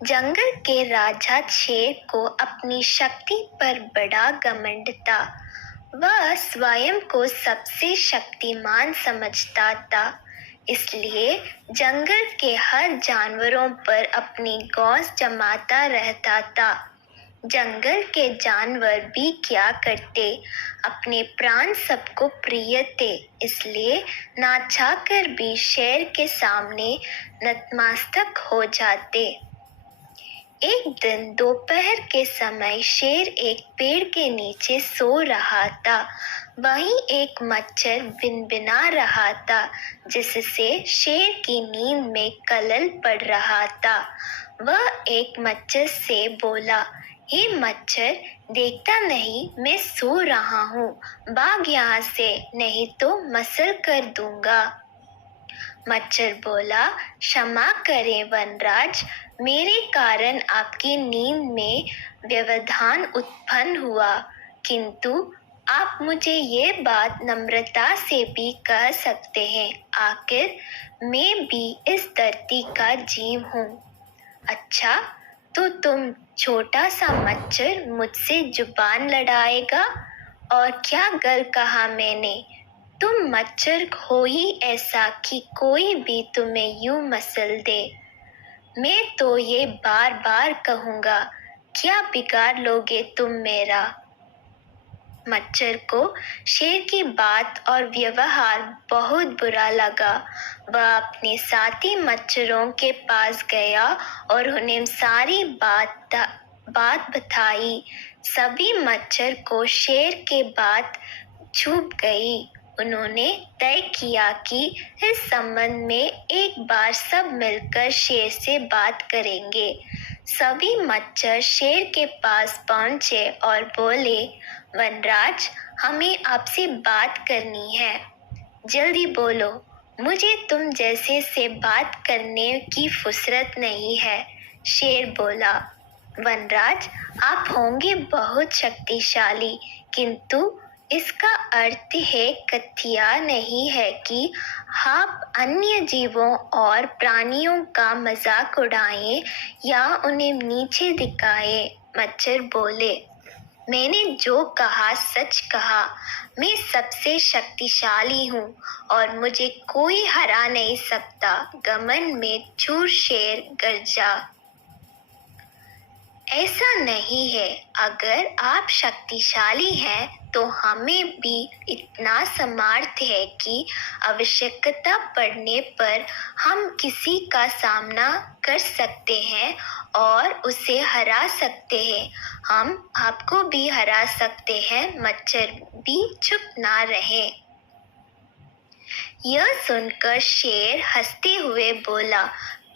जंगल के राजा शेर को अपनी शक्ति पर बड़ा घमंड था। वह स्वयं को सबसे शक्तिमान समझता था, इसलिए जंगल के हर जानवरों पर अपनी गौस जमाता रहता था। जंगल के जानवर भी क्या करते, अपने प्राण सबको प्रिय थे, इसलिए ना चाहकर भी शेर के सामने नतमस्तक हो जाते। एक दिन दोपहर के समय शेर एक पेड़ के नीचे सो रहा था। वहीं एक मच्छर भिनभिना रहा था, जिससे शेर की नींद में खलल पड़ रहा था। वह एक मच्छर से बोला, हे मच्छर, देखता नहीं मैं सो रहा हूँ, भाग यहाँ से, नहीं तो मसल कर दूंगा। मच्छर बोला, क्षमा करें वनराज, मेरे कारण आपकी नींद में व्यवधान उत्पन्न हुआ, किंतु आप मुझे ये बात नम्रता से भी कह सकते हैं, आखिर मैं भी इस धरती का जीव हूँ। अच्छा, तो तुम छोटा सा मच्छर मुझसे जुबान लड़ाएगा? और क्या गलत कहा मैंने? तुम मच्छर हो ही ऐसा कि कोई भी तुम्हें यूं मसल दे। मैं तो ये बार बार कहूँगा, क्या बिगाड़ लोगे तुम मेरा? मच्छर को शेर की बात और व्यवहार बहुत बुरा लगा। वह अपने साथी मच्छरों के पास गया और उन्हें सारी बात बताई। सभी मच्छर को शेर के बात चुभ गई। उन्होंने तय किया कि इस संबंध में एक बार सब मिलकर शेर से बात करेंगे। सभी मच्छर शेर के पास पहुंचे और बोले, वनराज, हमें आपसे बात करनी है, जल्दी बोलो, मुझे तुम जैसे से बात करने की फुर्सत नहीं है। शेर बोला, वनराज, आप होंगे बहुत शक्तिशाली, किंतु इसका अर्थ है कथिया नहीं है कि आप अन्य जीवों और प्राणियों का मजाक उड़ाएं या उन्हें नीचे दिखाएं। मच्छर बोले, मैंने जो कहा सच कहा, मैं सबसे शक्तिशाली हूँ और मुझे कोई हरा नहीं सकता। घमंड में चूर शेर गरजा। ऐसा नहीं है, अगर आप शक्तिशाली हैं तो हमें भी इतना सामर्थ्य है कि आवश्यकता पड़ने पर हम किसी का सामना कर सकते हैं और उसे हरा सकते हैं। हम आपको भी हरा सकते हैं। मच्छर भी चुप ना रहे। यह सुनकर शेर हंसते हुए बोला,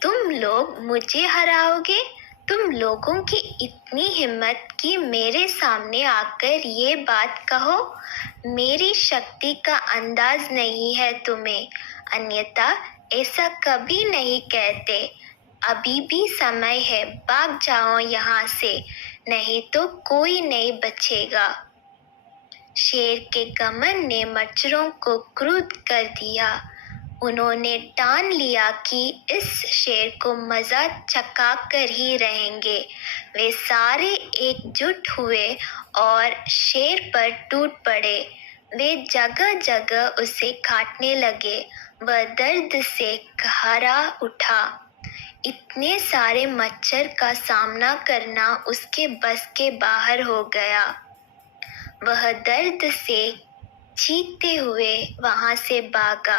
तुम लोग मुझे हराओगे? तुम लोगों की इतनी हिम्मत कि मेरे सामने आकर ये बात कहो? मेरी शक्ति का अंदाज नहीं है तुम्हें, अन्यथा ऐसा कभी नहीं कहते। अभी भी समय है, भाग जाओ यहाँ से, नहीं तो कोई नहीं बचेगा। शेर के घमंड ने मच्छरों को क्रुद्ध कर दिया। उन्होंने ठान लिया कि इस शेर को मजा चखा कर ही रहेंगे। वे सारे एकजुट हुए और शेर पर टूट पड़े। वे जगह जगह उसे काटने लगे। वह दर्द से कहरा उठा। इतने सारे मच्छर का सामना करना उसके बस के बाहर हो गया। वह दर्द से चीखते हुए वहां से भागा,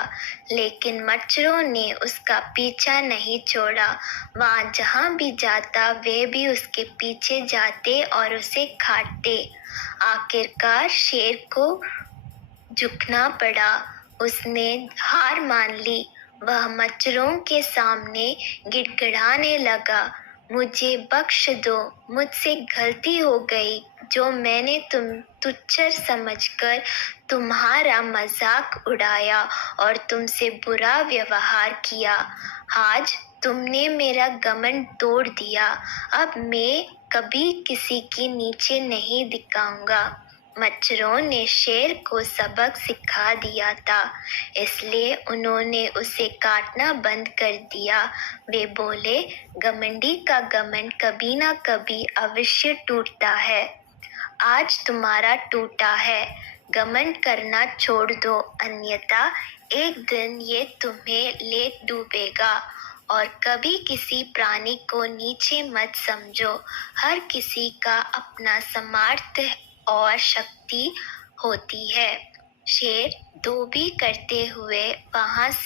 लेकिन मच्छरों ने उसका पीछा नहीं छोड़ा। वहां जहां भी जाता वे भी उसके पीछे जाते और उसे काटते। आखिरकार शेर को झुकना पड़ा। उसने हार मान ली। वह मच्छरों के सामने गिड़गिड़ाने लगा, मुझे बख्श दो, मुझसे गलती हो गई जो मैंने तुम तुच्छ समझकर तुम्हारा मजाक उड़ाया और तुमसे बुरा व्यवहार किया। आज तुमने मेरा घमंड तोड़ दिया। अब मैं कभी किसी के नीचे नहीं दिखाऊंगा। मच्छरों ने शेर को सबक सिखा दिया था, इसलिए उन्होंने उसे काटना बंद कर दिया। वे बोले, घमंडी का घमंड कभी ना कभी अवश्य टूटता है। आज तुम्हारा टूटा है, घमंड करना छोड़ दो, अन्यथा एक दिन ये तुम्हें ले डूबेगा। और कभी किसी प्राणी को नीचे मत समझो, हर किसी का अपना सामर्थ्य और शक्ति होती है। शेर धोबी करते हुए वहां से